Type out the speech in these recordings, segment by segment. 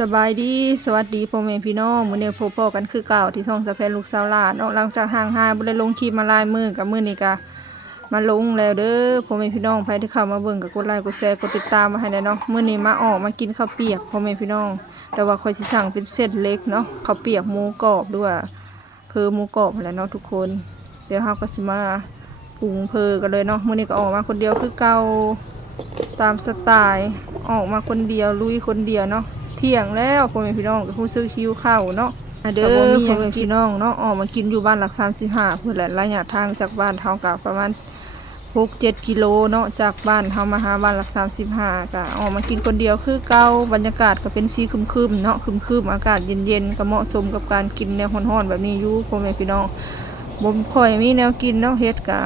สบายดีสวัสดีพ่อแม่พี่น้องมื้อนี้พบพ่อกันคือเก่าที่ช่องสะแพนลูกสาวหลานเนาะหลังจากห่างหายบ่ได้ลงคลิปมาหลายมื้อกับมื้อนี้ก็มาลงแล้วเด้อพ่อแม่พี่น้องใครที่เข้ามาเบิ่งก็กดไลค์กดแชร์กดติดตามมาให้ได้เนาะมื้อนี้มาออกมากินข้าวเปียกพ่อแม่พี่น้องแต่ว่าค่อยสิสั่งเป็นเส้นเล็กเนาะข้าวเปียกหมูกรอบด้วยเพอหมูกรอบแหละเนาะทุกคนเดี๋ยวเฮาก็สิมาปรุงเพอกันเลยเนาะมื้อนี้ก็ออกมาคนเดียวคือเก่าตามสไตล์ออกมาคนเดียวลุยคนเดียวเนาะเที่ยงแล้วพ่อแม่พี่น้องก็ผู้ซื้อคิวข้าวเนาะเด้อพ่อแม่พี่น้องเนาะออกมากินอยู่บ้านหลัก35เพื่อแหละระยะทางจากบ้านเฮาก็ประมาณ6-7 กิโลเนาะจากบ้านเฮามาหาบ้านหลัก35ก็ออกมากินคนเดียวคือเก่าบรรยากาศก็เป็นสีครึมๆเนาะครึมๆอากาศเย็นๆก็เหมาะสมกับการกินแนวร้อนๆแบบนี้อยู่พ่อแม่พี่น้องบ่ค่อยมีแนวกินเนาะเฮ็ดก็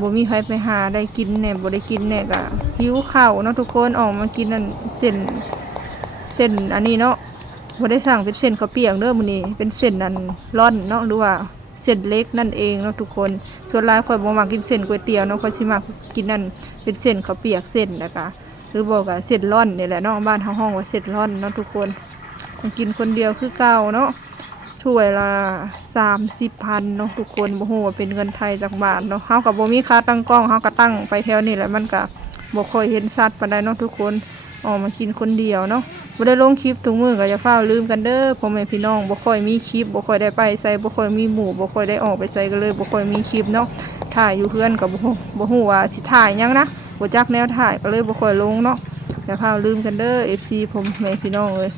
บ่มีใครไปหาได้กินแน่บ่ได้กินแน่ก็หิวข้าวเนาะทุกคนออกมากินนั่นเส้นอันนี้เนาะบ่ได้สั่งเป็นเส้นข้าวเปียกเด้อมื้อนี้เป็นเส้นอันร่อนเนาะหรือว่าเส้นเล็กนั่นเองเนาะทุกคนส่วนหลายข่อยบ่มักกินเส้นก๋วยเตี๋ยวเนาะข่อยสิมักกินนั่นเป็นเส้นข้าวเปียกเส้นนะคะหรือบอกว่าเส้นร่อนนี่แหละเนาะบ้านเฮาฮ้องว่าเส้นร่อนเนาะทุกคนกินคนเดียวคือเก่าเนาะถ้วยละ30,000เนาะทุกคนบ่ฮู้ว่าเป็นเงินไทยจักบาทเนาะเฮาก็บ่มีค่าตั้งกล้องเฮาก็ตั้งไปแถวนี้แหละมันก็บ่ค่อยเห็นชัดปานใดเนาะทุกคนออกมากินคนเดียวเนาะบ่ได้ลงคลิปทุกมื้อก็อย่าฟ้าวลืมกันเด้อพ่อแม่พี่น้องบ่ค่อยมีคลิปบ่ค่อยได้ไปไสบ่ค่อยมีหมู่บ่ค่อยได้ออกไปไสกันเลยบ่ค่อยมีคลิปเนาะถ่ายอยู่เฮือนก็บ่ฮู้ว่าสิถ่ายหยังนะบ่จักแนวถ่ายก็เลยบ่ค่อยลงเนาะอย่าฟ้าวลืมกันเด้อ FC พ่อแม่พี่น้องเอ้ย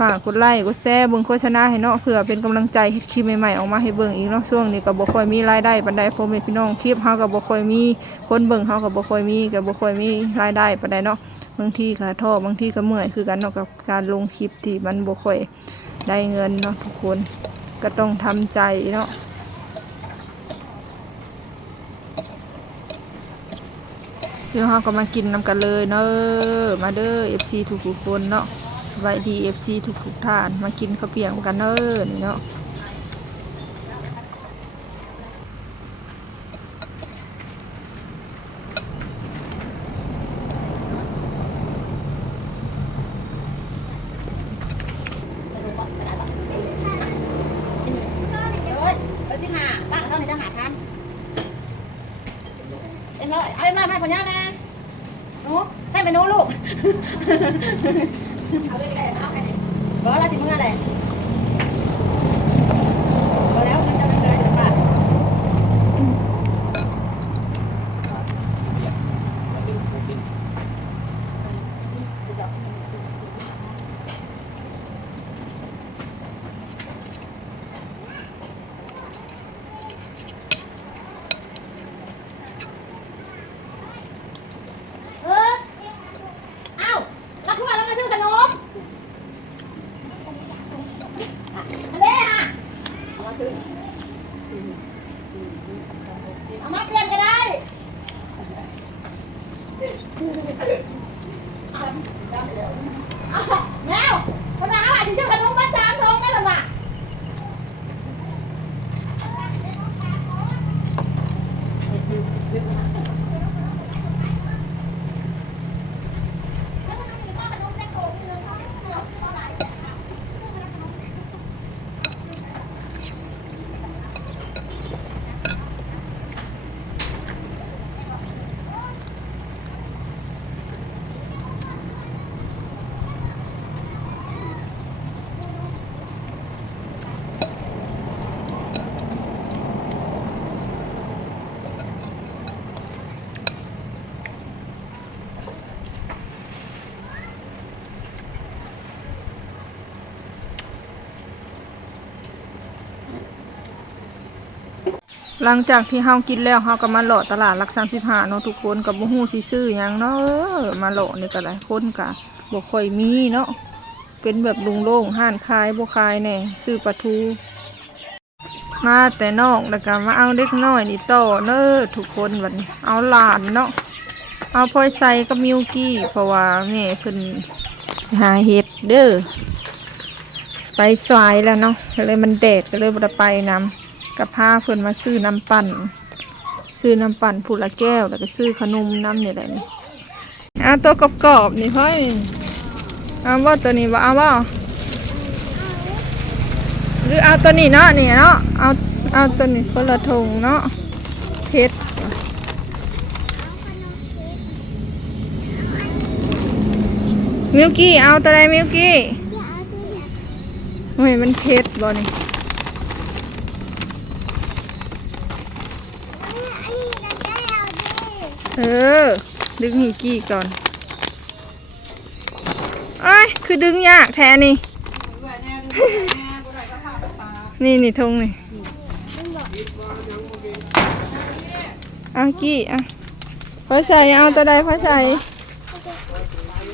ฝากกดไลค์กดแชร์เบิ่งโฆษณาให้เนาะเพื่อเป็นกำลังใจเฮ็ดคลิปใหม่ๆออกมาให้เบิ่งอีกเนาะช่วงนี้ก็บ่ค่อยมีรายได้ปานใดพ่อแม่พี่น้องคลิปเฮาก็บ่ค่อยมีคนเบิ่งเฮาก็บ่ค่อยมีก็บ่ค่อยมีรายได้ปานใดเนาะบางทีก็ท้อบางทีก็เมื่อยคือกันเนาะกับการลงคลิปที่มันบ่ค่อยได้เงินเนาะทุกคนก็ต้องทำใจเนาะเดี๋ยวเฮาก็มากินนำกันเลยเนาะมาเด้อ FC ทุกๆคนเนาะสวัสดี FC ทุกท่านมากินข้าวเปียกกันเด้อนี่เนาะเอาเอ็มมาผลงานนะหนูใช่ไหมหนูลูกเอาไปแต่เอาไปบอกเราสิมึงอะไรบอกแล้วมันจะเป็นเลยจะบาดเอามาเปลี่ยนก็ได้แมวคนน้าอาจจะเชื่อขนมบ้านช้างทองได้หรือเปล่าหลังจากที่เฮากินแล้วเฮาก็มาเลาะตลาดหลัก35เนาะทุกคนก็บ่ฮู้สิซื้อหยังเนาะมาเลาะนี่ก็หลายคนก็บ่ค่อยมีเนาะเป็นแบบโล่งๆห้านขายบ่ขายแน่ซื้อปลาทูมาแต่นอกแล้วก็มาเอาเด็กน้อยนี่ต่อเด้อทุกคนบัดนี้เอาหลานเนาะเอาพลอยใส่กับมิวกี้เพราะว่าแม่เพิ่นหาเห็ดเด้อไปสายแล้วเนาะเลยมันแดดก็เลยบ่ได้ไปนำกับพาเพิ่นมาซื้อน้ำปั่นผู้ละแก้วแล้วก็ซื้อขนมน้ำนี่แหละนี่ตัวกรอบๆนี่เฮ้ย เอาบ่ตัวนี้บ่เอาบ่หรือเอาตัวนี้เนาะนี่เนาะเอาตัวนี้คนละถุงเนาะเพชรมิวกี้เอาตัวใดมิวกี้โอ้ยมันเพชรบ่นี่เออดึงมิวกี้ก่อนเอ้ยคือดึงยากแท้นี่ นี่ทงนี่เอากี้อ่ะพอใส่เอาตัวใดพอใส่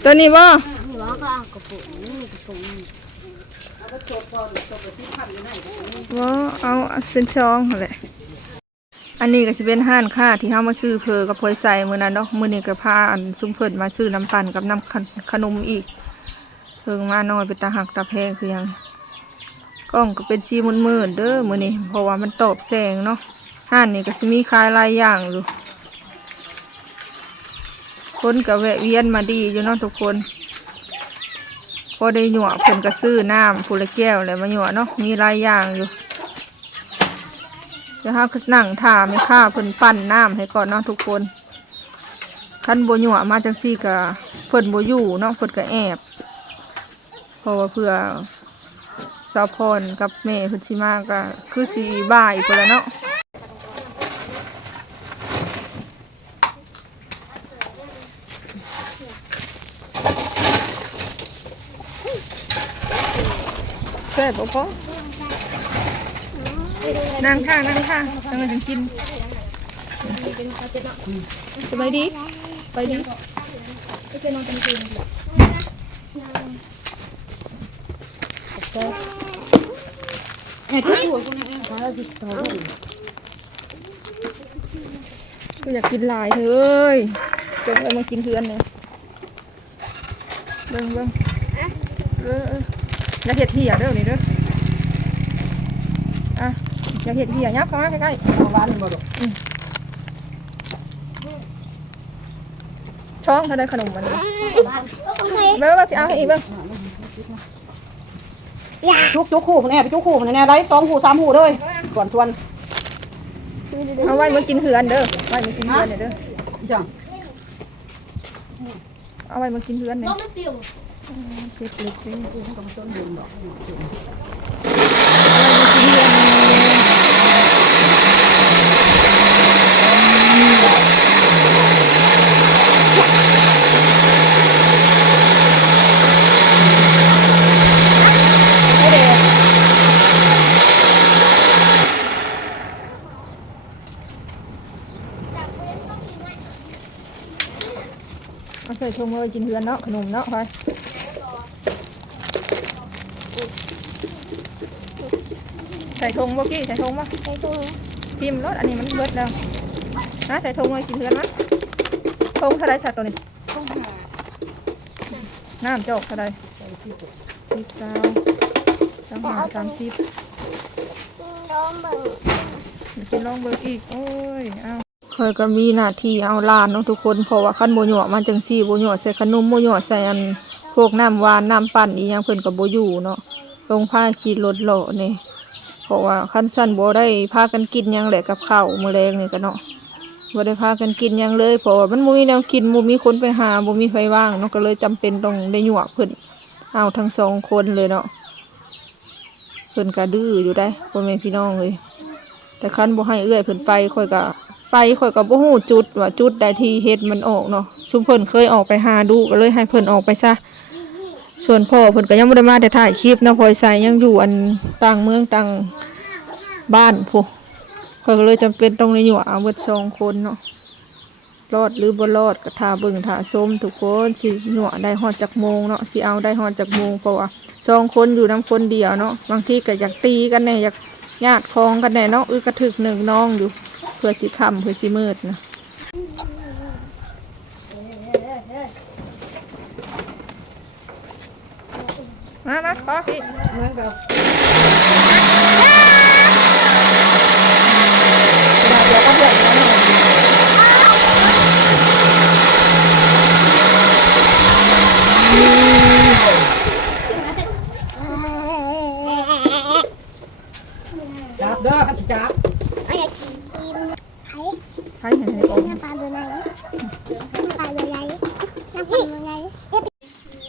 ตัวนี้บ่ นี่ว่าก็เอากระปุกนี่กระปุกนี่ บ่เอาเป็นซองนั่นแหละอันนี้ก็จะเป็นห้านค้าที่เฮามาซื้อเพอกับพอยใส่มื้อนั้นเนาะมื้อนี้ก็พาอันซุมเพิ่นมาซื้อน้ำปั่นกับน้ำขนมอีกเพิ่งมาน้อยเป็นตาหักตาแพงคือหยังกล้องก็เป็นสีมืดๆเด้อมื้อนี้เพราะว่ามันตอบแสงเนาะห้านนี่ก็สิมีขายหลายอย่างอยู่คนก็แวะเวียนมาดีอยู่เนาะทุกคนพอได้หยั่วเพิ่นก็ซื้อน้ำผู้ละแก้วแล้วมาหยั่วเนาะมีหลายอย่างอยู่เดี๋ยวเฮาก็นั่งท่าไม่ค่าเพิ่นปั่นน้ำให้ก่อนเนาะทุกคนคันบ่หยั่วมาจังซี่ก็เพิ่นบ่อยู่เนาะเพิ่นก็แอบเพราะว่าเพื่อสาวพรกับแม่เพิ่นสิมาก็คือสิบ่ายพุ่นละเนาะแซ่บบ่พอนั่งท่าแล้วมันถึงกินสบายดีไปดีก็อยากกินหลายเถอะเอ้ยจงเลยมากินเพื่อนเนี่ยเบิ่งอย่าเห็ดเหี้ยเด้อนี่เด้ออ่ะอย่าเห็ดเหี้ยยับเข้ามาใกล้ๆช่องถ้าได้ขนมมันเบิ่งว่าสิเอาให้อีกเบิ่ง จุกคู่คนแอบไปจุกคู่คนแน่ไร2 คู่ 3 คู่เลยก่อนชวน เอาไว้มากินเหือนเด้อไว้มากินเหือนเด้อ จัง เอาไว้มากินเหือนเนี่ย มันเตียว เล็กเล็กเล็กเอาใส่ถุงเลยกินเหือนเนาะขนมเนาะไปใส่ถุงบ่กี้ใส่ถุงบ่ ใส่ถุง พิมพ์รถอันนี้มันเบิดแล้วนะใส่ถุงเลยกินเหือนมั้ยถุงเท่าไรสัตว์ตัวนี้ ต้องหา น้ำจอกเท่าไร19 30 ล้อมเบิ่ง จะลองเบิกอีกโอ้ยเอาเคยก็มีหน้าที่เอาลานเนาะทุกคนเพราะว่าขั้นโบหยวมันจังซี่โบหยวใส่ขนมโบหยวใส่อันพวกน้ำหวานน้ำปั่นอีหยังเพิ่นกับโบอยู่เนาะลงผ้าขี่รถเลาะนี่เพราะว่าขั้นสั้นโบได้พากันกินหยังแหละกับข้าวมื้อแรงนี่กันเนาะโบได้พากันกินหยังเลยเพราะว่ามันบ่มีแนวกินบ่มีคนไปหาบ่มีไฟว่างเนาะก็เลยจำเป็นต้องได้หยวเพิ่นเอาทั้ง2 คนเลยเนาะเพิ่นก็ดื้ออยู่ได้พ่อแม่พี่น้องเลยแต่คันบ่ให้เอื้อยเพิ่นไปค่อยก็บ่ฮู้จุดว่าจุดใดที่เฮ็ดมันออกเนาะชุมเพิ่นเคยออกไปหาดูก็เลยให้เพิ่นออกไปซะส่วนพ่อเพิ่นก็ยังบ่ได้มาแต่ถ่ายคลิปเนาะพลอยใส่ยังอยู่อันต่างเมืองต่างบ้านพุค่อยก็เลยจำเป็นต้องได้อยู่เอาเบิด2 คนเนาะรอดหรือบ่รอดก็ท่าเบิ่งท่าชมทุกคนสิหยั่วได้ฮอดจักโมงเนาะสิเอาได้ฮอดจักโมงเพราะว่า2 คนอยู่นำคนเดียวเนาะบางทีก็อยากตีกันแน่อยากญาติคองกันแน่เนาะกระถึก1น้องอยู่เพื่อสิค่ำเพื่อสิมืดนะมาขอพี่เดี๋ยวก็เบื่อแล้ว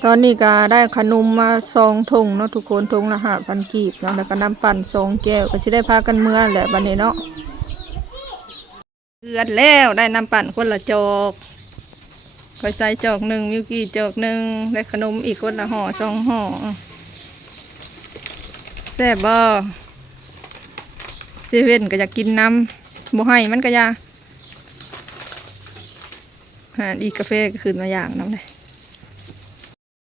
ตอนนี้ก็ได้ขนมมา2 ถุงเนาะทุกคนถุงละ5,000 กีบเนาะแล้วก็น้ำปั่น2 แก้วก็สิได้พากันเมื่อแหละบัดนี้เนาะเดือดแล้วได้น้ำปั่นคนละจอกก็ใส่จอกหนึ่งมิวกี้จอกหนึ่งได้ขนมอีกคนละห่อ2 ห่อแซ่บบ่เซเว่นก็อยากกินน้ำบ่ให้มันก็อยาอีกกาแฟก็ขึ้นมาอย่างน้ำเลย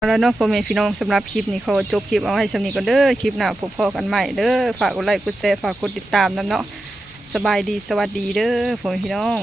แล้วเนาะพ่อแม่พี่น้องสำหรับคลิปนี้ขอจบคลิปเอาให้สำนี้ก่อนเด้อคลิปหน้าพบกันใหม่เด้อฝากกดไลค์กดแชร์ฝากกดติดตามนำเนาะสบายดีสวัสดีเด้อพ่อแม่พี่น้อง